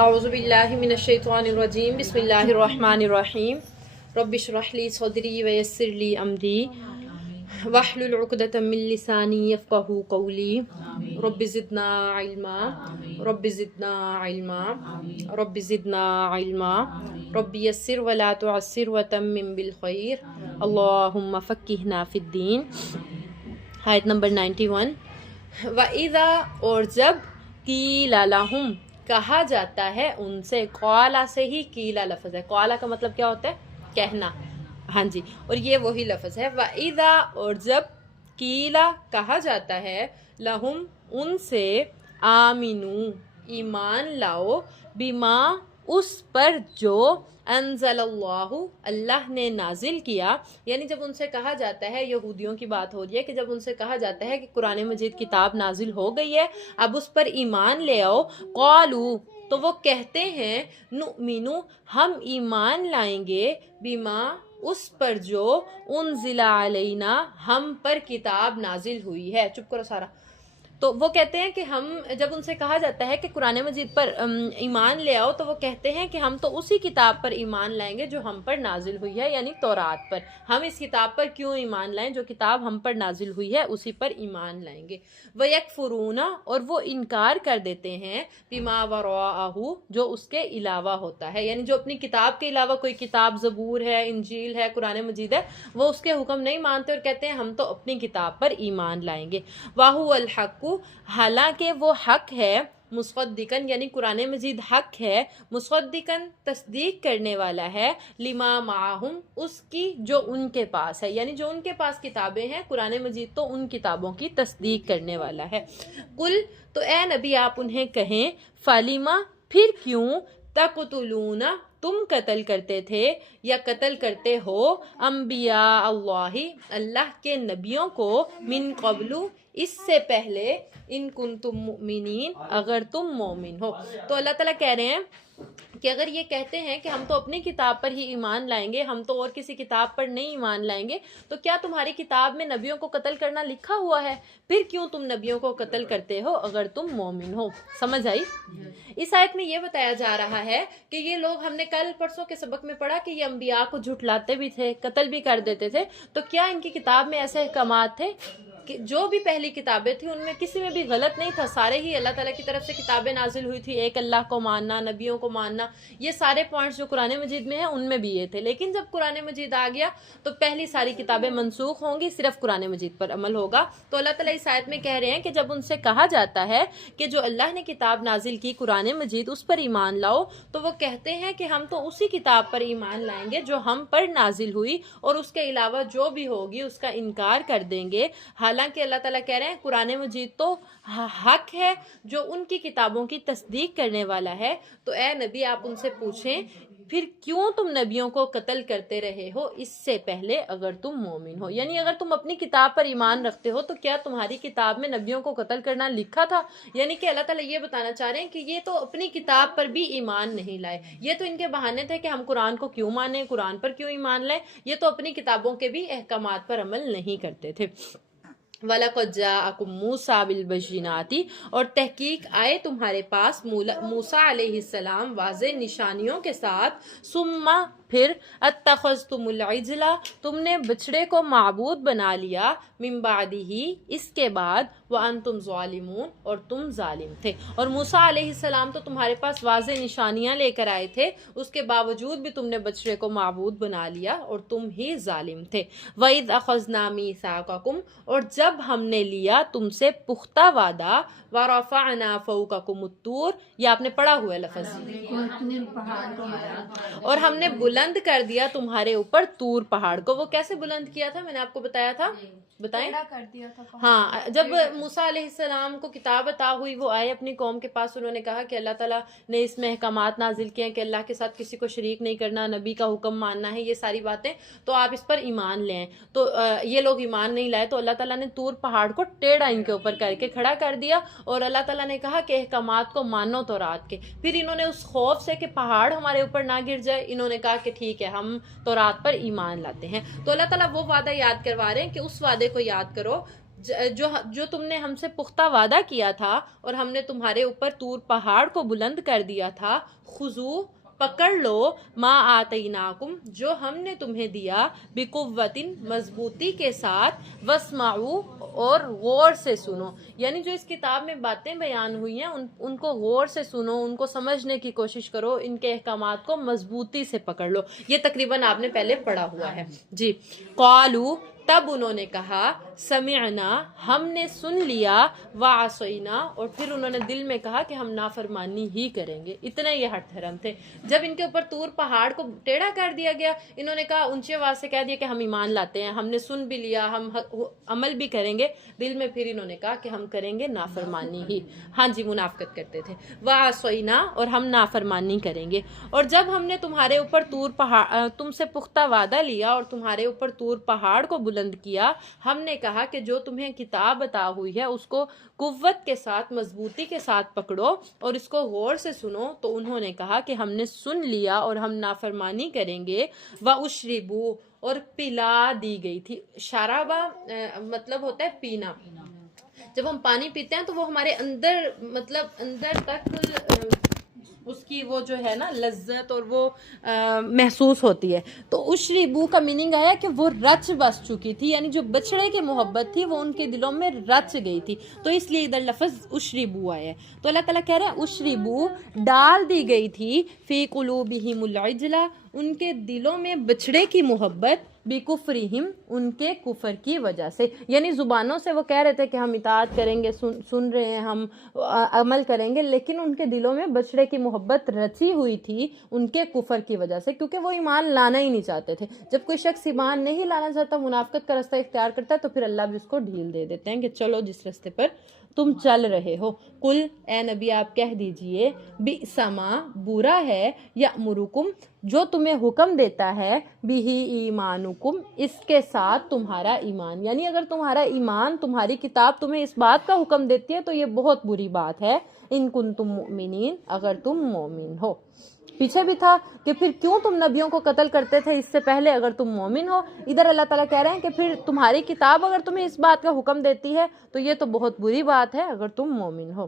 اعوذ باللہ من الشیطان الرجیم بسم اللہ الرحمن الرحیم رب اشرح لی صدری ویسر لی امری واحلل عقدۃ من لسانی یفقہوا قولی رب زدنا علما رب زدنا علما رب زدنا علما رب یسر ولا تعسر وتمم بالخیر اللہم فقہنا فی الدین۔ آیت نمبر 91۔ وَإِذَا، اور جب قِیلَ لَهُمْ، کہا جاتا ہے ان سے، قَالَ سے ہی قِیلَ لفظ ہے۔ قَالَ کا مطلب کیا ہوتا ہے؟ کہنا، ہاں جی، اور یہ وہی لفظ ہے۔ وَإِذَا، اور جب قِیلَ کہا جاتا ہے، لَهُمْ ان سے، آمِنُوا ایمان لاؤ، بِمَا اس پر جو، انزل اللہ اللہ نے نازل کیا، یعنی جب ان سے کہا جاتا ہے، یہودیوں کی بات ہو رہی ہے کہ جب ان سے کہا جاتا ہے کہ قرآن مجید کتاب نازل ہو گئی ہے، اب اس پر ایمان لے آؤ، قالو تو وہ کہتے ہیں، نؤمنو ہم ایمان لائیں گے، بما اس پر جو، انزل علینا ہم پر کتاب نازل ہوئی ہے۔ چپ کرو سارا۔ تو وہ کہتے ہیں کہ ہم، جب ان سے کہا جاتا ہے کہ قرآن مجید پر ایمان لے آؤ، تو وہ کہتے ہیں کہ ہم تو اسی کتاب پر ایمان لائیں گے جو ہم پر نازل ہوئی ہے، یعنی تورات پر۔ ہم اس کتاب پر کیوں ایمان لائیں؟ جو کتاب ہم پر نازل ہوئی ہے اسی پر ایمان لائیں گے۔ وَيَكْفُرُونَ، اور وہ انکار کر دیتے ہیں، بِمَا وَرَاءَهُ جو اس کے علاوہ ہوتا ہے، یعنی جو اپنی کتاب کے علاوہ کوئی کتاب، زبور ہے، انجیل ہے، قرآن مجید ہے، وہ اس کے حکم نہیں مانتے اور کہتے ہیں ہم تو اپنی کتاب پر ایمان لائیں گے۔ وَهُوَ الْحَقُّ، حالانکہ وہ حق ہے، مصدقاً یعنی قرآن مجید حق ہے، مصدقاً تصدیق کرنے والا ہے، لما معہم اس کی جو ان کے پاس ہے، یعنی جو ان کے پاس کتابیں ہیں قرآن مجید تو ان کتابوں کی تصدیق کرنے والا ہے۔ قل، تو اے نبی آپ انہیں کہیں، فَلِمَ پھر کیوں، تقتلون تم قتل کرتے تھے یا قتل کرتے ہو، انبیاء اللہ اللہ کے نبیوں کو، من قبل اس سے پہلے، ان کنتم مؤمنین اگر تم مومن ہو۔ تو اللہ تعالیٰ کہہ رہے ہیں کہ اگر یہ کہتے ہیں کہ ہم تو اپنی کتاب پر ہی ایمان لائیں گے، ہم تو اور کسی کتاب پر نہیں ایمان لائیں گے، تو کیا تمہاری کتاب میں نبیوں کو قتل کرنا لکھا ہوا ہے؟ پھر کیوں تم نبیوں کو قتل کرتے ہو اگر تم مومن ہو؟ سمجھ آئی؟ اس آیت میں یہ بتایا جا رہا ہے کہ یہ لوگ، ہم نے کل پرسوں کے سبق میں پڑھا کہ یہ انبیاء کو جھٹلاتے بھی تھے، قتل بھی کر دیتے تھے، تو کیا ان کی کتاب میں ایسے احکامات تھے کہ جو بھی پہلی کتابیں تھیں ان میں کسی میں بھی غلط نہیں تھا؟ سارے ہی اللہ تعالیٰ کی طرف سے کتابیں نازل ہوئی تھی، ایک اللہ کو ماننا، نبیوں کو ماننا، یہ سارے پوائنٹس جو قرآن مجید میں ہیں ان میں بھی یہ تھے۔ لیکن جب قرآن مجید آ گیا تو پہلی ساری کتابیں منسوخ ہوں گی، صرف قرآن مجید پر عمل ہوگا۔ تو اللہ تعالیٰ اس آیت میں کہہ رہے ہیں کہ جب ان سے کہا جاتا ہے کہ جو اللہ نے کتاب نازل کی قرآن مجید اس پر ایمان لاؤ، تو وہ کہتے ہیں کہ ہم تو اسی کتاب پر ایمان لائیں گے جو ہم پر نازل ہوئی، اور اس کے علاوہ جو بھی ہوگی اس کا انکار کر دیں گے۔ حالانکہ اللہ تعالیٰ کہہ رہے ہیں قرآن مجید تو حق ہے جو ان کی کتابوں کی تصدیق کرنے والا ہے۔ تو اے نبی آپ ان سے پوچھیں پھر کیوں تم نبیوں کو قتل کرتے رہے ہو اس سے پہلے اگر تم مومن ہو؟ یعنی اگر تم اپنی کتاب پر ایمان رکھتے ہو تو کیا تمہاری کتاب میں نبیوں کو قتل کرنا لکھا تھا؟ یعنی کہ اللہ تعالیٰ یہ بتانا چاہ رہے ہیں کہ یہ تو اپنی کتاب پر بھی ایمان نہیں لائے، یہ تو ان کے بہانے تھے کہ ہم قرآن کو کیوں مانیں، قرآن پر کیوں ایمان لائیں، یہ تو اپنی کتابوں کے بھی احکامات پر عمل نہیں کرتے تھے۔ وَلَقَدْ جَاءَكُم مُوسَىٰ بِالْبَيِّنَاتِ، اور تحقیق آئے تمہارے پاس موسیٰ علیہ السلام واضح نشانیوں کے ساتھ، ثُمَّ پھر، اتخذتم العجل تم نے بچڑے کو معبود بنا لیا، من بعدہ اس کے بعد، وانتم ظالمون اور تم ظالم تھے۔ اور موسیٰ علیہ السلام تو تمہارے پاس واضح نشانیاں لے کر آئے تھے، اس کے باوجود بھی تم نے بچڑے کو معبود بنا لیا اور تم ہی ظالم تھے۔ وَإِذْ أَخَذْنَا مِيثَاقَكُمْ، اور جب ہم نے لیا تم سے پختہ وعدہ، وَرَفَعْنَا فَوْقَكُمُ الطُّورَ، یہ آپ نے پڑھا ہوا ہے لفظ، اور ہم نے بلند کر دیا تمہارے اوپر طور پہاڑ کو۔ وہ کیسے بلند کیا تھا؟ میں نے آپ کو بتایا تھا، بتائیں؟ ہاں، جب موسیٰ علیہ السلام کو کتاب عطا ہوئی، وہ آئے اپنی قوم کے پاس، انہوں نے کہا کہ اللہ تعالیٰ نے اس میں احکامات نازل کیے ہیں کہ اللہ کے ساتھ کسی کو شریک نہیں کرنا، نبی کا حکم ماننا ہے، یہ ساری باتیں، تو آپ اس پر ایمان لیں۔ تو یہ لوگ ایمان نہیں لائے، تو اللہ تعالیٰ نے طور پہاڑ کو ٹیڑھا ان کے اوپر کر کے کھڑا کر دیا، اور اللہ تعالیٰ نے کہا کہ احکامات کو مانو تورات کے۔ پھر انہوں نے اس خوف سے کہ پہاڑ ہمارے اوپر نہ گر جائے، انہوں نے کہا کہ ٹھیک ہے ہم تورات پر ایمان لاتے ہیں۔ تو اللہ تعالیٰ وہ وعدہ یاد کروا رہے ہیں کہ اس وعدے کو یاد کرو جو تم نے ہم سے پختہ وعدہ کیا تھا اور ہم نے تمہارے اوپر طور پہاڑ کو بلند کر دیا تھا، خذو پکڑ لو، ما آتیناکم جو ہم نے تمہیں دیا، بقوتن مضبوطی کے ساتھ، واسمعوا اور غور سے سنو، یعنی جو اس کتاب میں باتیں بیان ہوئی ہیں ان کو غور سے سنو، ان کو سمجھنے کی کوشش کرو، ان کے احکامات کو مضبوطی سے پکڑ لو۔ یہ تقریباً آپ نے پہلے پڑھا ہوا ہے جی۔ قالوا تب انہوں نے کہا، سمعنا ہم نے سن لیا، وعصینا اور پھر انہوں نے دل میں کہا کہ ہم نافرمانی ہی کریں گے۔ اتنے یہ ہٹ دھرم تھے۔ جب ان کے اوپر طور پہاڑ کو ٹیڑھا کر دیا گیا، انہوں نے کہا، اونچی آواز سے کہہ دیا کہ ہم ایمان لاتے ہیں، ہم نے سن بھی لیا، ہم عمل بھی کریں گے، دل میں پھر انہوں نے کہا کہ ہم کریں گے نافرمانی ہی۔ ہاں جی، منافقت کرتے تھے۔ وعصینا اور ہم نافرمانی کریں گے۔ اور جب ہم نے تمہارے اوپر تم سے پختہ وعدہ لیا اور تمہارے اوپر طور پہاڑ کو بلند کیا، ہم نے کہا کہ جو تمہیں کتاب عطا ہوئی ہے اس کو قوت کے ساتھ، مضبوطی کے ساتھ پکڑو اور اس کو غور سے سنو، تو انہوں نے کہا کہ ہم نے سن لیا اور ہم نافرمانی کریں گے۔ وَأُشْرِبُوا اور پلا دی گئی تھی۔ شرابہ مطلب ہوتا ہے پینا۔ جب ہم پانی پیتے ہیں تو وہ ہمارے اندر، مطلب اندر تک اس کی وہ جو ہے نا لذت اور وہ محسوس ہوتی ہے۔ تو اشربو کا میننگ آیا کہ وہ رچ بس چکی تھی، یعنی جو بچڑے کی محبت تھی وہ ان کے دلوں میں رچ گئی تھی، تو اس لیے ادھر لفظ اشربو آیا ہے۔ تو اللہ تعالیٰ کہہ رہے ہیں اشربو ڈال دی گئی تھی، فی قلوبہم العجلہ ان کے دلوں میں بچڑے کی محبت، بکفرہم ان کے کفر کی وجہ سے، یعنی زبانوں سے وہ کہہ رہے تھے کہ ہم اطاعت کریں گے، سن رہے ہیں، ہم عمل کریں گے، لیکن ان کے دلوں میں بچڑے کی محبت رچی ہوئی تھی ان کے کفر کی وجہ سے، کیونکہ وہ ایمان لانا ہی نہیں چاہتے تھے۔ جب کوئی شخص ایمان نہیں لانا چاہتا، منافقت کا رستہ اختیار کرتا ہے، تو پھر اللہ بھی اس کو ڈھیل دے دیتے ہیں کہ چلو جس رستے پر تم چل رہے ہو۔ قل اے نبی آپ کہہ دیجئے، بئس ما برا ہے، یأمرکم جو تمہیں حکم دیتا ہے، بہ ایمانکم اس کے ساتھ تمہارا ایمان، یعنی اگر تمہارا ایمان، تمہاری کتاب تمہیں اس بات کا حکم دیتی ہے تو یہ بہت بری بات ہے، ان کنتم مؤمنین اگر تم مومن ہو۔ پیچھے بھی تھا کہ پھر کیوں تم نبیوں کو قتل کرتے تھے اس سے پہلے اگر تم مومن ہو، ادھر اللہ تعالیٰ کہہ رہے ہیں کہ پھر تمہاری کتاب اگر تمہیں اس بات کا حکم دیتی ہے تو یہ تو بہت بری بات ہے اگر تم مومن ہو۔